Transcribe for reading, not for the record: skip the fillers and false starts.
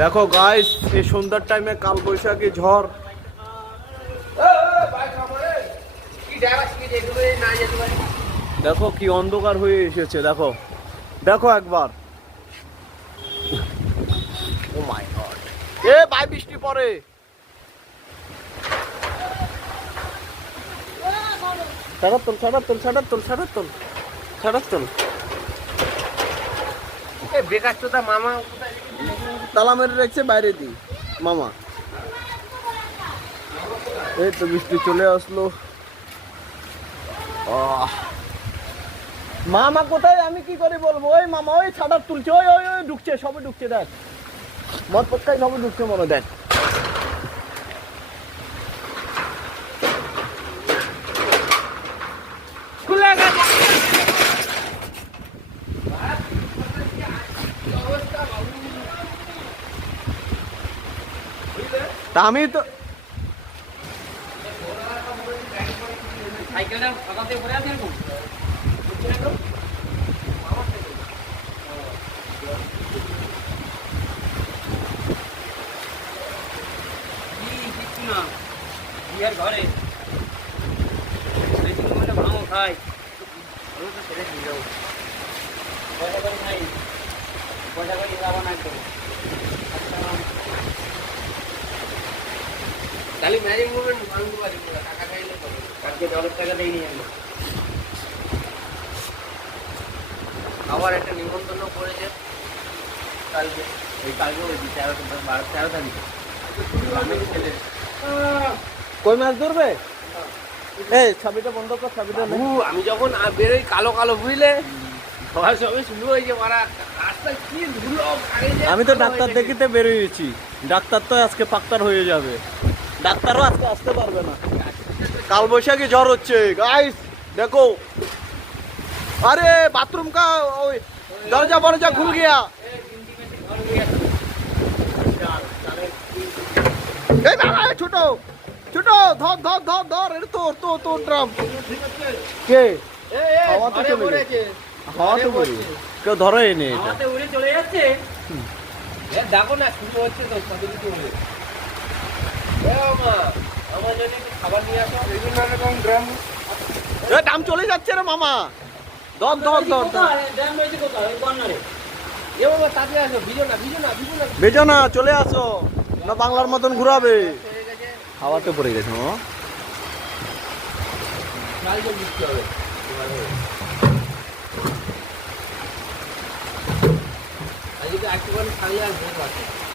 দেখো গাইস, এই সন্ধ্যার টাইমে কাল বৈশাখী ঝড়। দেখো কি অন্ধকার হয়ে এসেছে, দেখো দেখো একবার। ও মাই গড, এ ভাই বৃষ্টি পড়ে। মামা তালা মেরে রেখেছে বাইরে দি মামা। এই তো বৃষ্টি চলে আসলো। মামা কোথায়, আমি কি করে বলবো? ওই মামা ওই ছাড়ার তুলছে, ওই ওই ওই ঢুকছে, সবে ঢুকছে, দেখ মদ পটকায় সবে ঢুকছে মনে, দেখ। তা আমি তো সাইকেলটা ফাঁকাতে পড়ে আছে এরকম। ঘরে ভাঙো খাই ছেড়ে দিয়ে যাবো, পয়সা করে খাই, পয়সা করে যাবো না একদম। খালি ম্যাজিক মুভমেন্ট ভাঙতে পারি, টাকা খাইলে তো কালকে 10 টাকা দেয়নি আমি। আবার একটা নিমন্ত্রণ করেছে কালকে, ওই কালকে বলছি 13 তারিখে ছেলে। কই মাছ ধরবে? এই ছাবিটা বন্ধ কর, ছাবিটা নে। আমি যখন বেরোই কালো কালো বুঝলে, সবাই সবে শুরু হয়েছে মারা, রাস্তায় কি ধুলো। আমি তো ডাক্তার দেখিতে বেরিয়েছি, ডাক্তার তো আজকে পাক্তার হয়ে যাবে, ডাক্তারও আজকে আসতে পারবে না। কাল বৈশাখী ঝড় হচ্ছে গাইস, দেখো। আরে বাথরুম কা ওই দরজা বরজা খুল গিয়া। এই বাবা ছোট ছোট, ধর ধর ধর ধর, এটা তোর ড্রাম। কে হাওয়া তো চলে গেছে, হাওয়া তো পড়ে কেউ ধরে এনে এটা হাওয়াতে উড়ে চলে যাচ্ছে। দেখো না শুরু হচ্ছে তো কত কিছু হলে। আমার জন্য একটু খাবার নিয়ে আসো, বিভিন্ন রকম ড্রাম। দাম চলে যাচ্ছে রে মামা, ধর ধর ধর ধর। ড্রাম রয়েছে কোথায়? ওই কর্নারে। এ বাবা তাড়াতাড়ি আসো, ভিজো না ভিজো না ভিজো না। বেজো না, চলে আসো না, বাংলার মতন ঘুরাবে। হাওয়াতে পড়ে গেছে মামা। কাল তো বৃষ্টি হবে। আজকে একটুখানি খালি আসবে।